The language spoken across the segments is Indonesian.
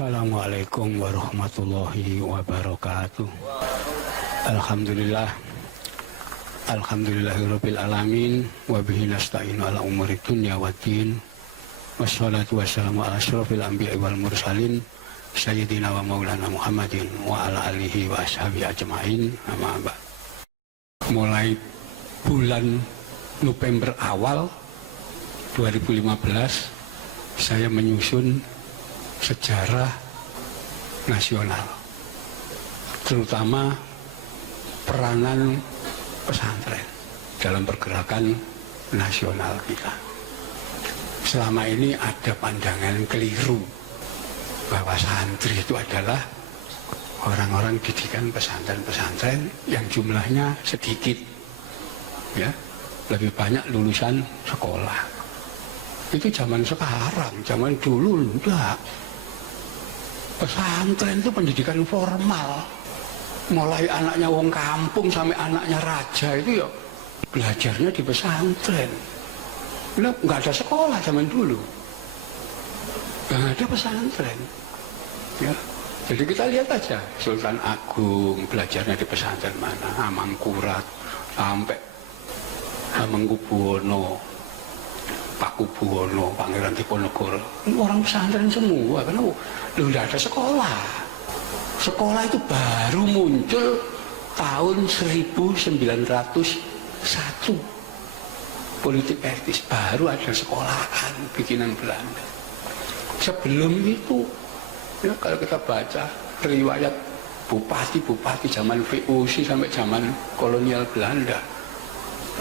Assalamualaikum warahmatullahi wabarakatuh. Alhamdulillah. Alhamdulillahirabbil alamin wa bihi nasta'inu ala umuri dunya waddin. Wassalatu wassalamu ala asyrofil anbiya'i wal mursalin sayyidina wa maulana Muhammadin wa ala alihi wa ashabihi ajma'in. Amma ba'd. Mulai bulan November awal 2015 saya menyusun sejarah nasional, terutama peranan pesantren dalam pergerakan nasional kita. Selama ini ada pandangan keliru bahwa santri itu adalah orang-orang didikan pesantren-pesantren yang jumlahnya sedikit, ya, lebih banyak lulusan sekolah. Itu zaman sekarang, zaman dulu enggak. Pesantren itu pendidikan formal, mulai anaknya wong kampung sampai anaknya raja itu ya belajarnya di pesantren. Nggak ada sekolah zaman dulu, nggak ada pesantren, ya. Jadi kita lihat aja Sultan Agung belajarnya di pesantren mana, Amangkurat sampai Hamengkubuwono, Pakubuwono, Pangeran Diponegoro, orang pesantren semua. Karena tidak ada sekolah. Sekolah itu baru muncul tahun 1901. Politik etis baru ada sekolahan bikinan Belanda. Sebelum itu, ya, kalau kita baca riwayat bupati-bupati zaman VOC sampai zaman kolonial Belanda,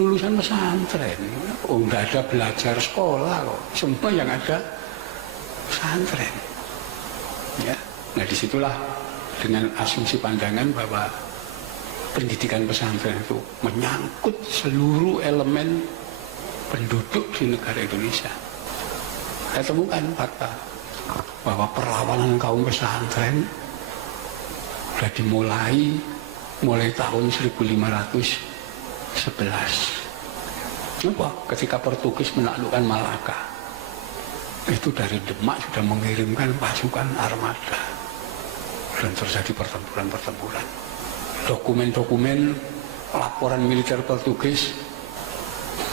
lulusan pesantren. Oh, nggak ada belajar sekolah kok, semua yang ada pesantren, ya. Nah, disitulah dengan asumsi pandangan bahwa pendidikan pesantren itu menyangkut seluruh elemen penduduk di negara Indonesia. Saya temukan fakta bahwa perlawanan kaum pesantren sudah mulai tahun 1511. Coba ketika Portugis menaklukkan Malaka, itu dari Demak sudah mengirimkan pasukan armada dan terjadi pertempuran. Dokumen-dokumen laporan militer Portugis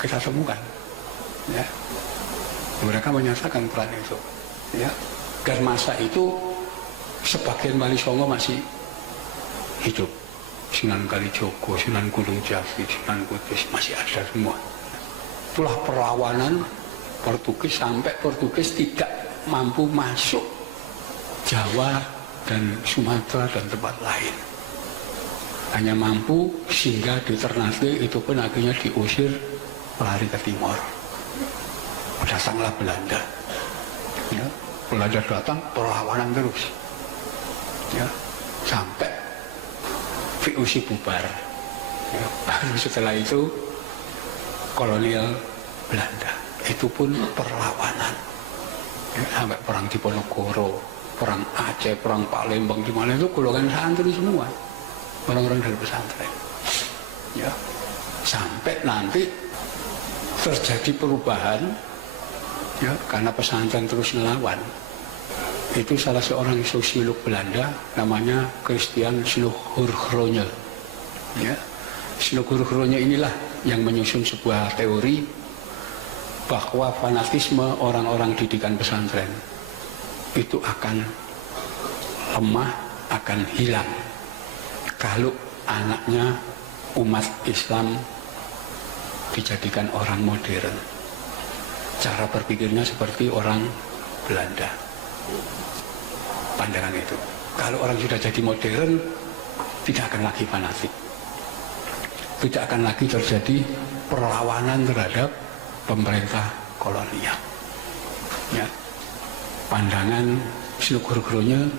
kita temukan, ya. Mereka menyatakan peran itu, ya. Dan masa itu sebagian Wali Songo masih hidup. Sunan Kalijogo, Sunan Gunung Jati, Sunan Kudus masih ada semua. Itulah perlawanan Portugis sampai Portugis tidak mampu masuk Jawa dan Sumatera dan tempat lain. Hanya mampu singgah di Ternate, itu pun akhirnya diusir lari ke timur. Datanglah Belanda, ya. Belanda datang, perlawanan terus, ya, sampai VOC bubar, ya. Baru setelah itu kolonial Belanda, itu pun perlawanan, ya, sampai perang Diponegoro, perang Aceh, perang Palembang, di mana itu golongan santri semua, orang-orang dari pesantren, ya. Sampai nanti terjadi perubahan, ya, karena pesantren terus melawan. Itu salah seorang sosiolog Belanda namanya Christian Slougurgronje, ya. Slougurgronje inilah yang menyusun sebuah teori bahwa fanatisme orang-orang didikan pesantren itu akan lemah, akan hilang kalau anaknya umat Islam dijadikan orang modern. Cara berpikirnya seperti orang Belanda. Pandangan itu, kalau orang sudah jadi modern, tidak akan lagi fanatik, tidak akan lagi terjadi perlawanan terhadap pemerintah kolonial, ya. Pandangan Slougurgronje,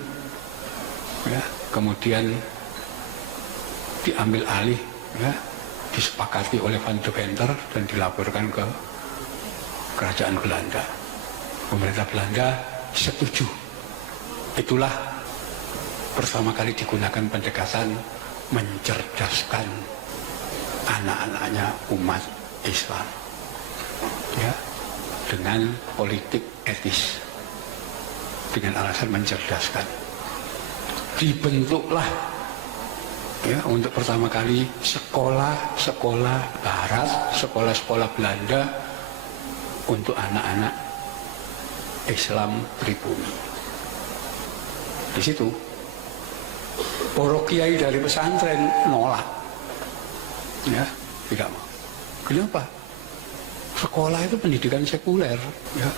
ya, kemudian diambil alih, ya, disepakati oleh Van Deventer dan dilaporkan ke kerajaan Belanda. Pemerintah Belanda setuju. Itulah pertama kali digunakan pendekatan mencerdaskan anak-anaknya umat Islam, ya, dengan politik etis. dengan alasan mencerdaskan. Dibentuklah ya untuk pertama kali sekolah-sekolah barat, sekolah-sekolah Belanda untuk anak-anak Islam pribumi. Di situ para kiai dari pesantren nolak, ya tidak mau. Kenapa? Sekolah itu pendidikan sekuler, ya.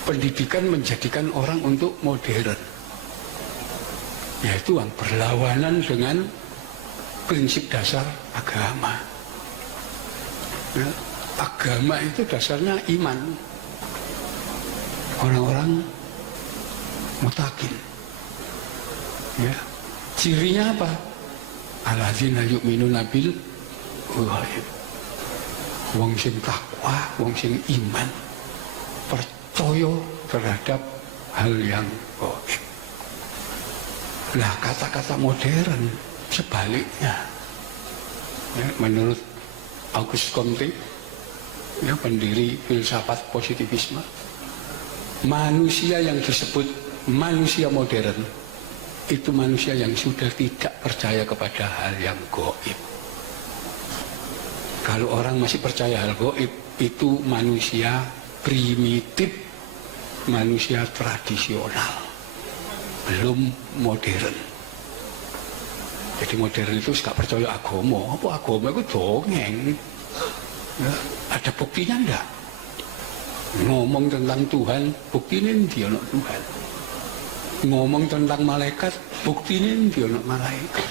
Pendidikan menjadikan orang untuk modern, yaitu yang berlawanan dengan prinsip dasar agama. Ya, agama itu dasarnya iman. Orang-orang mutakin. Ya, cirinya apa? Alladzina yu'minuna bil ghaib. Wong sing takwa, wong sing iman, percaya terhadap hal yang gaib. Nah, kata-kata modern sebaliknya. Ya, menurut Auguste Comte, ya, pendiri filsafat positivisme, manusia yang disebut manusia modern itu manusia yang sudah tidak percaya kepada hal yang gaib. Kalau orang masih percaya hal gaib, itu manusia primitif, manusia tradisional, belum modern. Jadi modern itu gak percaya agama. Apa agama itu dongeng? Ya, ada buktinya enggak? Ngomong tentang Tuhan, buktinya dia anak Tuhan. Ngomong tentang malaikat, buktinya dia anak malaikat.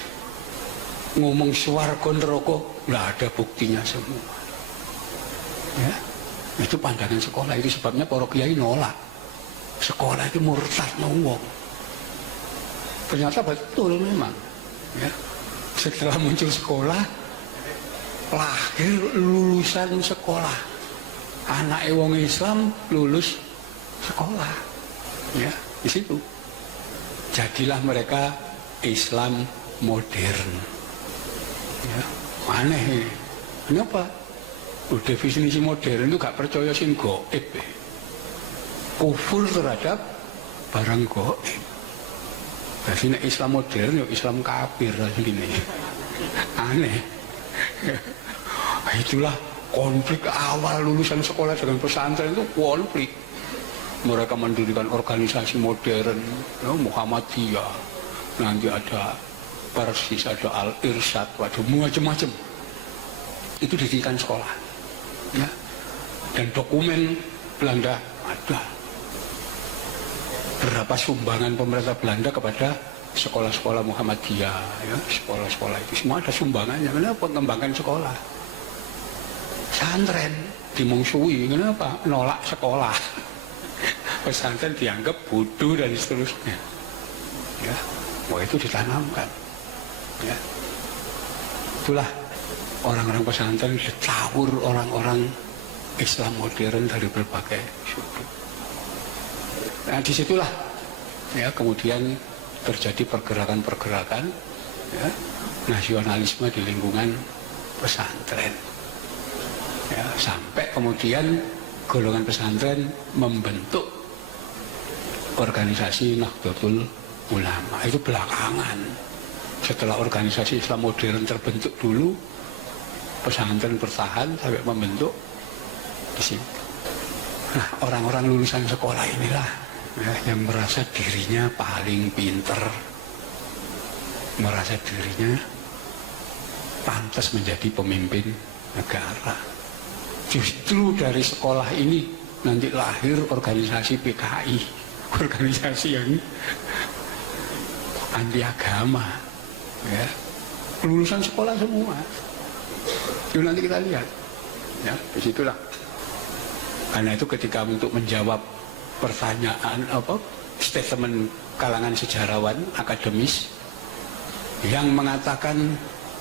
Ngomong swarga neraka, nggak ada buktinya semua. Ya, itu pandangan sekolah. Itu sebabnya para kiai nolak. Sekolah itu murtad wong. Ternyata betul memang. Ya, setelah muncul sekolah, lahir lulusan sekolah. Anak wong Islam lulus sekolah. Ya, di situ. Jadilah mereka Islam modern. Ya, aneh. Kenapa? Definisi modern itu gak percaya sing gaib. Kufur terhadap barang gaib. Jadi Islam modern ya Islam kafir gini. Aneh. Itulah konflik awal lulusan sekolah dengan pesantren itu konflik. Mereka mendirikan organisasi modern, ya, Muhammadiyah. Nanti ada Persis, ada Al-Irsyad, ada macam-macam. Itu didirikan sekolah. Ya. Dan dokumen Belanda ada. Berapa sumbangan pemerintah Belanda kepada sekolah-sekolah Muhammadiyah, ya, sekolah-sekolah itu semua ada sumbangannya. Kenapa? Mengembangkan sekolah. Pesantren dimungsuhi, kenapa? Nolak sekolah. Pesantren dianggap bodoh dan seterusnya. Ya, wah itu ditanamkan. Ya. Itulah orang-orang pesantren dicampur orang-orang Islam modern dari berbagai suku. Nah, disitulah ya kemudian terjadi pergerakan-pergerakan ya, nasionalisme di lingkungan pesantren. Ya, sampai kemudian golongan pesantren membentuk organisasi Nahdlatul Ulama. Itu belakangan. Setelah organisasi Islam modern terbentuk dulu, pesantren bertahan sampai membentuk di sini. Nah, orang-orang lulusan sekolah inilah ya, yang merasa dirinya paling pinter, merasa dirinya pantas menjadi pemimpin negara. Justru dari sekolah ini nanti lahir organisasi PKI, organisasi yang anti agama. Ya, lulusan sekolah semua. Itu nanti kita lihat. Ya, disitulah. Karena itu ketika untuk menjawab pertanyaan statement kalangan sejarawan akademis yang mengatakan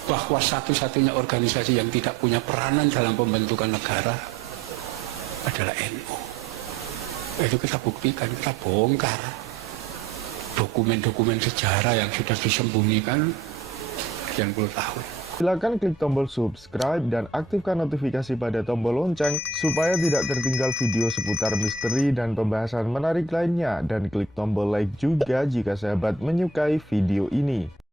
bahwa satu-satunya organisasi yang tidak punya peranan dalam pembentukan negara adalah NU. Itu kita buktikan, kita bongkar dokumen-dokumen sejarah yang sudah disembunyikan sekian puluh tahun. Silakan klik tombol subscribe dan aktifkan notifikasi pada tombol lonceng supaya tidak tertinggal video seputar misteri dan pembahasan menarik lainnya, dan klik tombol like juga jika sahabat menyukai video ini.